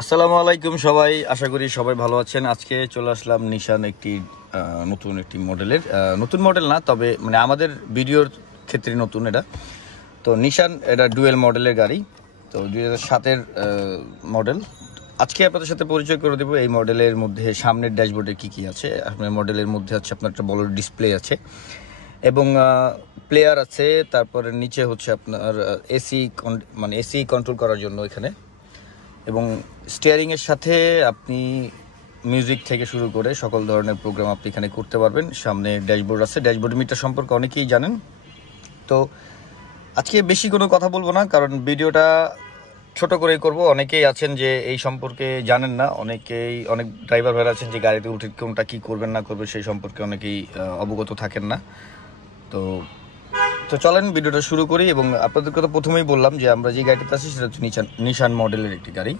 আসসালামু আলাইকুম সবাই, আশা করি সবাই ভালো আছেন। আজকে চলে আসলাম নিশান একটি নতুন একটি মডেলের, নতুন মডেল না, তবে মানে আমাদের ভিডিওর ক্ষেত্রে নতুন এটা। তো নিশান এটা ডুয়েল মডেলের গাড়ি, তো 2007-এর মডেল। আজকে আপনাদের সাথে পরিচয় করে দেবো এই মডেলের মধ্যে সামনের ড্যাশবোর্ডে কি কি আছে। আপনার মডেলের মধ্যে হচ্ছে আপনার একটা বড় ডিসপ্লে আছে এবং প্লেয়ার আছে, তারপরে নিচে হচ্ছে আপনার এসি, মানে এসি কন্ট্রোল করার জন্য এখানে, এবং স্টিয়ারিংয়ের সাথে আপনি মিউজিক থেকে শুরু করে সকল ধরনের প্রোগ্রাম আপনি এখানে করতে পারবেন। সামনে ড্যাশবোর্ড আছে, ড্যাশবোর্ড মিটার সম্পর্কে অনেকেই জানেন। তো আজকে বেশি কোনো কথা বলবো না, কারণ ভিডিওটা ছোট করেই করব। অনেকেই আছেন যে এই সম্পর্কে জানেন না, অনেক ড্রাইভার ভাইরা আছেন যে গাড়িতে উঠে কোনটা কী করবেন না করবে সেই সম্পর্কে অনেকেই অবগত থাকেন না। তো তো চলেন ভিডিওটা শুরু করি। এবং আপনাদেরকে তো প্রথমেই বললাম যে আমরা যে গাড়িটাতে আছি সেটা হচ্ছে নিশান মডেলের একটি গাড়ি।